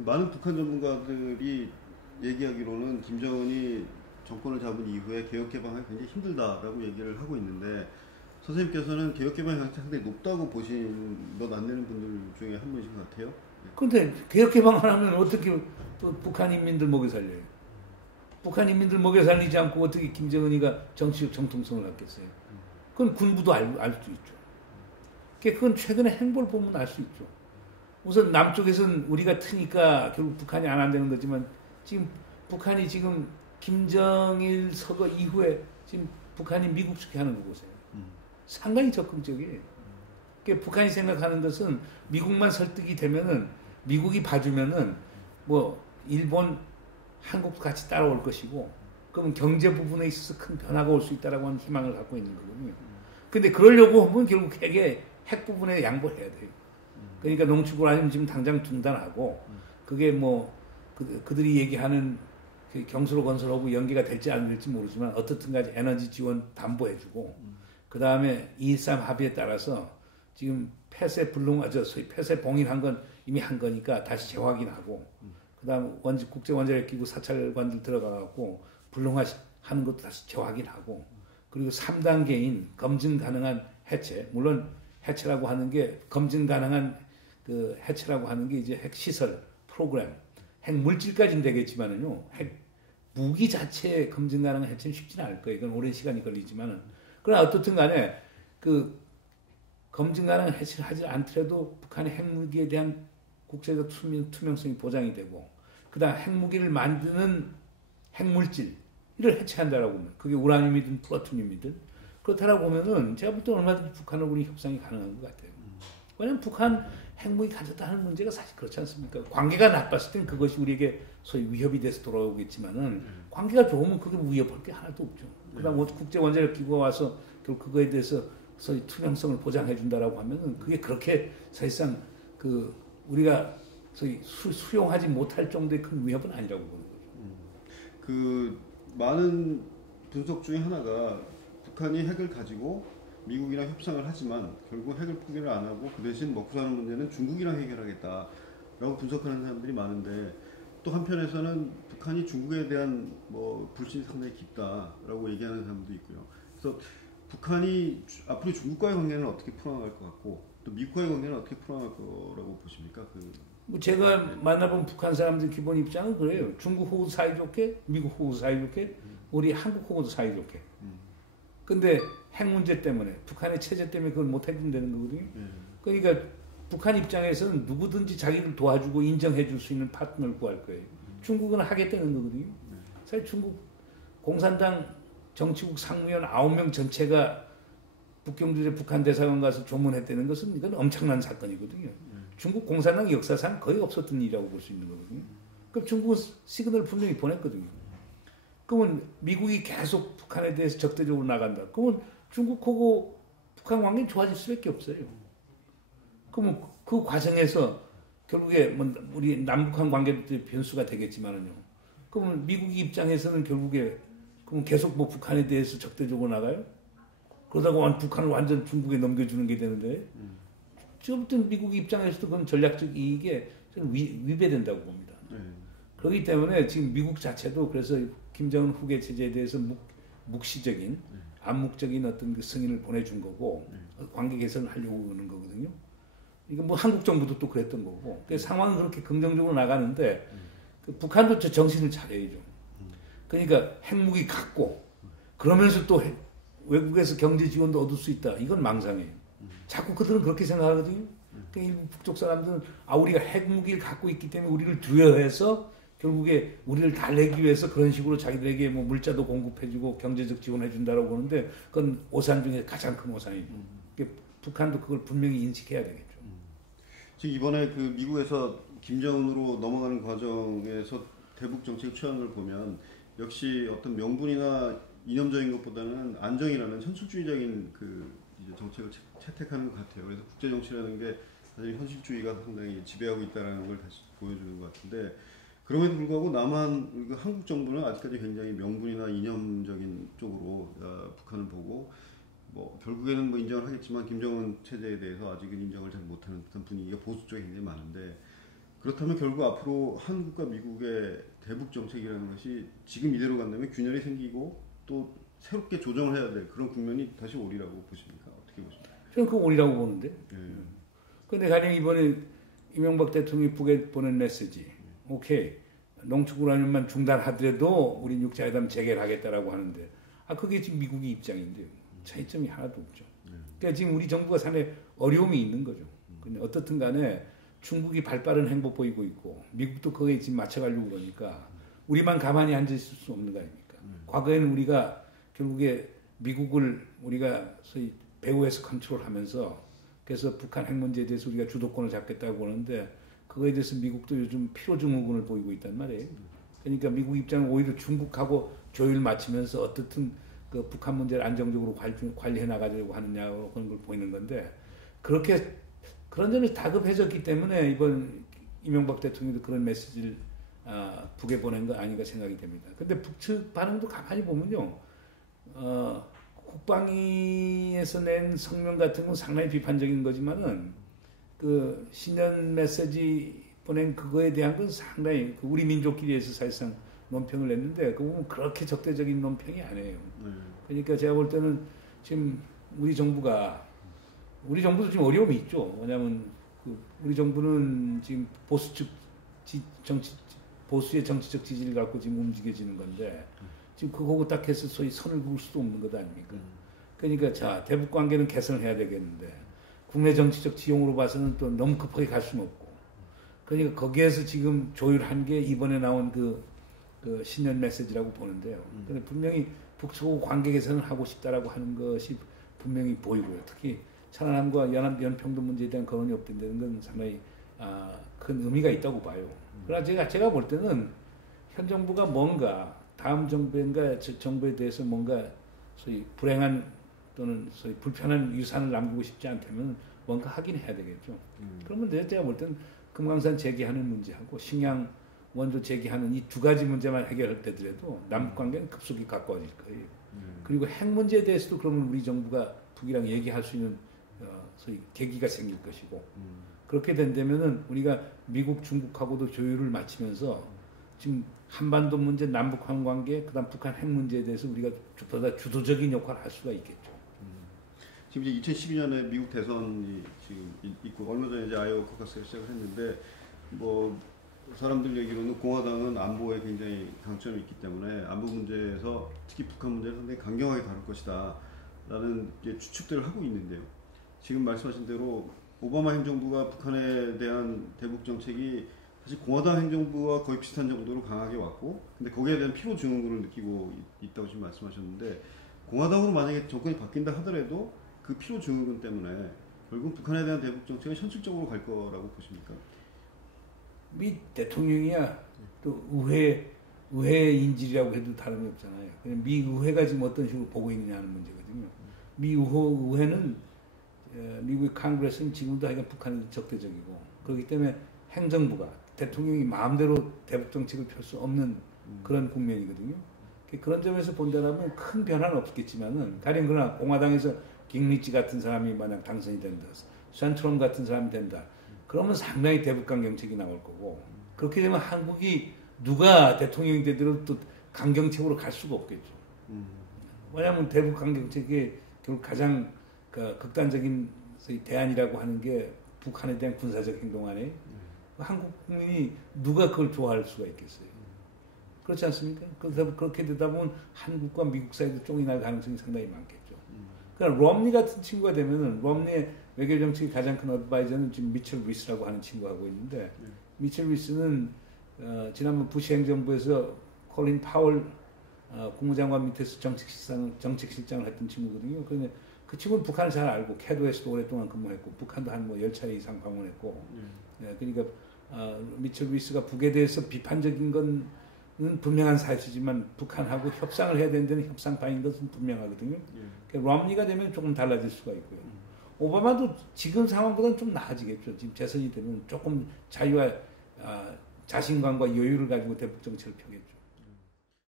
그 많은 북한 전문가들이 얘기하기로는 김정은이 정권을 잡은 이후에 개혁 개방하기 굉장히 힘들다라고 얘기를 하고 있는데 선생님께서는 개혁 개방 가능성이 상당히 높다고 보시는 몇 안 되는 분들 중에 한 분이신 것 같아요. 근데 개혁 개방을 하면 어떻게 북한 인민들 먹여 살려요? 북한 인민들 먹여 살리지 않고 어떻게 김정은이가 정치적 정통성을 갖겠어요? 그건 군부도 알 수 있죠. 그건 최근의 행보를 보면 알 수 있죠. 우선 남쪽에서는 우리가 트니까 결국 북한이 안 한다는 거지만 지금 북한이 지금 김정일 서거 이후에 지금 북한이 미국식 하는 거 보세요. 상당히 적극적이에요. 그러니까 북한이 생각하는 것은 미국만 설득이 되면은 미국이 봐주면은 뭐 일본, 한국도 같이 따라올 것이고 그러면 경제 부분에 있어서 큰 변화가 올 수 있다라고 하는 희망을 갖고 있는 거거든요. 근데 그러려고 하면 결국 핵 부분에 양보해야 돼요. 그러니까 농축을 아니면 지금 당장 중단하고 그게 뭐 그들이 얘기하는 그 경수로 건설하고 연계가 될지 안 될지 모르지만 어떻든 간에 에너지 지원 담보해주고 그 다음에 2.13 합의에 따라서 지금 폐쇄 소위 폐쇄 봉인한 건 이미 한 거니까 다시 재확인하고 그 다음 국제원자력기구 사찰관들 들어가갖고 불능화하는 것도 다시 재확인하고 그리고 3단계인 검증 가능한 해체 물론 해체라고 하는 게 검증 가능한 그 해체라고 하는 게 이제 핵 시설 프로그램 핵 물질까지는 되겠지만은요 핵 무기 자체 검증 가능한 해체는 쉽지는 않을 거예요. 이건 오랜 시간이 걸리지만은 그러나 어떻든 간에 그 검증 가능한 해체를 하지 않더라도 북한의 핵무기에 대한 국제적 투명성이 보장이 되고 그다음 핵무기를 만드는 핵물질 이를 해체한다라고 하면 그게 우라늄이든 플루토늄이든 그렇다라고 보면은 제가 볼 때 얼마든지 북한하고 우리 협상이 가능한 것 같아요. 왜냐하면 북한 핵무기 가졌다 하는 문제가 사실 그렇지 않습니까? 관계가 나빴을 땐 그것이 우리에게 소위 위협이 돼서 돌아오겠지만은 관계가 좋으면 그게 위협할 게 하나도 없죠. 그다음 국제원자력기구가 와서 결국 그거에 대해서 소위 투명성을 보장해 준다라고 하면은 그게 그렇게 사실상 그 우리가 소위 수용하지 못할 정도의 큰 위협은 아니라고 보는 거죠. 그 많은 분석 중에 하나가 북한이 핵을 가지고 미국이랑 협상을 하지만 결국 핵을 포기를 안 하고 그 대신 먹고 사는 문제는 중국이랑 해결하겠다라고 분석하는 사람들이 많은데 또 한편에서는 북한이 중국에 대한 뭐 불신이 상당히 깊다라고 얘기하는 사람도 있고요. 그래서 북한이 앞으로 중국과의 관계는 어떻게 풀어나갈 것 같고 또 미국과의 관계는 어떻게 풀어나갈 거라고 보십니까? 뭐 제가 만나본 북한 사람들 기본 입장은 그래요. 중국 호구 사이좋게, 미국 호구 사이좋게, 우리 한국 호구도 사이좋게. 근데 핵 문제 때문에 북한의 체제 때문에 그걸 못 해준다는 거거든요. 그러니까 북한 입장에서는 누구든지 자기를 도와주고 인정해줄 수 있는 파트너를 구할 거예요. 중국은 하겠다는 거거든요. 사실 중국 공산당 정치국 상무위원 9명 전체가 북경주재 북한 대사관 가서 조문했다는 것은 이건 엄청난 사건이거든요. 중국 공산당 역사상 거의 없었던 일이라고 볼 수 있는 거거든요. 그럼 중국은 시그널을 분명히 보냈거든요. 그러면 미국이 계속 북한에 대해서 적대적으로 나간다. 그러면 중국하고 북한 관계는 좋아질 수밖에 없어요. 그러면 그 과정에서 결국에 뭐 우리 남북한 관계도 변수가 되겠지만은요. 그러면 미국 입장에서는 결국에 그럼 계속 뭐 북한에 대해서 적대적으로 나가요? 그러다가 북한을 완전 중국에 넘겨주는 게 되는데 지금부터 미국 입장에서도 그건 전략적 이익에 위배된다고 봅니다. 그렇기 때문에 지금 미국 자체도 그래서 김정은 후계 체제에 대해서 묵시적인 암묵적인 어떤 그 승인을 보내준 거고 관계 개선을 하려고 하는 거거든요. 이거 뭐 한국 정부도 또 그랬던 거고 그 상황은 그렇게 긍정적으로 나가는데 그 북한도 저 정신을 차려야죠. 그러니까 핵무기 갖고 그러면서 또 외국에서 경제 지원도 얻을 수 있다. 이건 망상이에요. 자꾸 그들은 그렇게 생각하거든요. 그러니까 일부 북쪽 사람들은 우리가 핵무기를 갖고 있기 때문에 우리를 두려워해서 결국에 우리를 달래기 위해서 그런 식으로 자기들에게 뭐 물자도 공급해주고 경제적 지원해준다라고 보는데 그건 오산 중에 가장 큰 오산이죠. 그러니까 북한도 그걸 분명히 인식해야 되겠죠. 지금 이번에 그 미국에서 김정은으로 넘어가는 과정에서 대북 정책 취하는 걸 보면 역시 어떤 명분이나 이념적인 것보다는 안정이라는 현실주의적인 그 이제 정책을 채택하는 것 같아요. 그래서 국제 정치라는 게 사실 현실주의가 상당히 지배하고 있다는 걸 다시 보여주는 것 같은데 그럼에도 불구하고 남한 그 한국 정부는 아직까지 굉장히 명분이나 이념적인 쪽으로 북한을 보고 뭐 결국에는 뭐 인정을 하겠지만 김정은 체제에 대해서 아직은 인정을 잘 못하는 듯한 분위기가 보수 쪽에 굉장히 많은데 그렇다면 결국 앞으로 한국과 미국의 대북 정책이라는 것이 지금 이대로 간다면 균열이 생기고 또 새롭게 조정을 해야 될 그런 국면이 다시 오리라고 보십니까? 어떻게 보십니까? 저는 그거 오리라고 보는데. 근데 가령 이번에 이명박 대통령이 북에 보낸 메시지, 오케이, 농축 우라늄만 중단하더라도 우리 육자회담 재개하겠다라고 하는데, 그게 지금 미국의 입장인데요. 차이점이 하나도 없죠. 그러니까 지금 우리 정부가 상당히 어려움이 있는 거죠. 근데 어떻든 간에 중국이 발빠른 행보 보이고 있고, 미국도 거기에 지금 맞춰가려고 그러니까, 우리만 가만히 앉아 있을 수 없는 거 아닙니까? 과거에는 우리가 결국에 미국을 우리가 소위 배후에서 컨트롤하면서 그래서 북한 핵 문제에 대해서 우리가 주도권을 잡겠다고 하는데 그거에 대해서 미국도 요즘 피로 증후군을 보이고 있단 말이에요. 그러니까 미국 입장은 오히려 중국하고 조율 맞추면서 어떻든 그 북한 문제를 안정적으로 관리해 나가려고 하느냐 그런 걸 보이는 건데 그렇게 그런 점이 다급해졌기 때문에 이번 이명박 대통령도 그런 메시지를 북에 보낸 거 아닌가 생각이 됩니다. 근데 북측 반응도 가만히 보면요. 국방위에서 낸 성명 같은 건 상당히 비판적인 거지만은 그 신년 메시지 보낸 그거에 대한 건 상당히 우리 민족끼리에서 사실상 논평을 냈는데 그 부분 그렇게 적대적인 논평이 아니에요. 그러니까 제가 볼 때는 지금 우리 정부도 지금 어려움이 있죠. 왜냐하면 우리 정부는 지금 보수의 정치적 지지를 갖고 지금 움직여지는 건데 지금 그거고 딱 해서 소위 선을 그을 수도 없는 것 아닙니까? 그러니까 자 대북 관계는 개선을 해야 되겠는데 국내 정치적 지형으로 봐서는 또 너무 급하게 갈 수는 없고 그러니까 거기에서 지금 조율한 게 이번에 나온 그 신년 메시지라고 보는데요. 근데 분명히 북측하고 관계 개선을 하고 싶다라고 하는 것이 분명히 보이고요. 특히 천안함과 연평도 문제에 대한 거론이 없던다는 건 상당히 큰 의미가 있다고 봐요. 그러나 제가 볼 때는 현 정부가 뭔가 다음 정부에 대해서 뭔가 소위 불행한 또는 소위 불편한 유산을 남기고 싶지 않다면 뭔가 하긴 해야 되겠죠. 그러면 제가 볼 때는 금강산 재개하는 문제하고 식량 원조 재개하는 이 두 가지 문제만 해결되더라도 남북 관계는 급속히 가까워질 거예요. 그리고 핵 문제에 대해서도 그러면 우리 정부가 북이랑 얘기할 수 있는 소위 계기가 생길 것이고 그렇게 된다면은 우리가 미국, 중국하고도 조율을 맞추면서 지금 한반도 문제, 남북한 관계, 그다음 북한 핵 문제에 대해서 우리가 보다 주도적인 역할을 할 수가 있겠죠. 지금 이제 2012년에 미국 대선이 지금 있고 얼마 전에 이제 아이오와 코커스가 시작을 했는데 뭐 사람들 얘기로는 공화당은 안보에 굉장히 강점이 있기 때문에 안보 문제에서 특히 북한 문제를 상당히 강경하게 다룰 것이다라는 추측들을 하고 있는데요. 지금 말씀하신 대로 오바마 행정부가 북한에 대한 대북 정책이 사실 공화당 행정부와 거의 비슷한 정도로 강하게 왔고 근데 거기에 대한 피로 증후군을 느끼고 있다고 지금 말씀하셨는데 공화당으로 만약에 정권이 바뀐다 하더라도 그 피로 증후군 때문에 결국 북한에 대한 대북 정책은 현실적으로 갈 거라고 보십니까? 미 대통령이야 또 의회 인질이라고 해도 다름이 없잖아요. 미 의회가 지금 어떤 식으로 보고 있느냐 하는 문제거든요. 미 의회는 미국의 컨그레스는 지금도 하여간 북한이 적대적이고 그렇기 때문에 행정부가 대통령이 마음대로 대북 정책을 펼 수 없는 그런 국면이거든요. 그런 점에서 본다면 큰 변화는 없겠지만은 가령 그러나 공화당에서 깅리치 같은 사람이 만약 당선이 된다, 샌트럼 같은 사람이 된다. 그러면 상당히 대북강 정책이 나올 거고 그렇게 되면 한국이 누가 대통령이 되더라도 또 강경책으로 갈 수가 없겠죠. 왜냐하면 대북강 정책의 결국 가장 극단적인 대안이라고 하는 게 북한에 대한 군사적 행동 안에 한국 국민이 누가 그걸 좋아할 수가 있겠어요. 그렇지 않습니까? 그렇게 되다 보면 한국과 미국 사이도 쫑이 날 가능성이 상당히 많겠죠. 그러니까 럼니 같은 친구가 되면은 럼니의 외교 정책의 가장 큰 어드바이저는 지금 미첼 리스라고 하는 친구하고 있는데 미첼 리스는 지난번 부시 행정부에서 콜린 파월 국무장관 밑에서 정책실장을 했던 친구거든요. 그런데 그 친구는 북한을 잘 알고 캐도에서도 오랫동안 근무했고 북한도 한 뭐 10차례 이상 방문했고 그러니까 미첼 리스가 북에 대해서 비판적인 건 분명한 사실이지만 북한하고 협상을 해야 되는 협상파인 것은 분명하거든요. 그러니까 럼니가 되면 조금 달라질 수가 있고요. 오바마도 지금 상황보다는 좀 나아지겠죠. 지금 재선이 되면 조금 자유와 자신감과 여유를 가지고 대북 정책을 펴겠죠.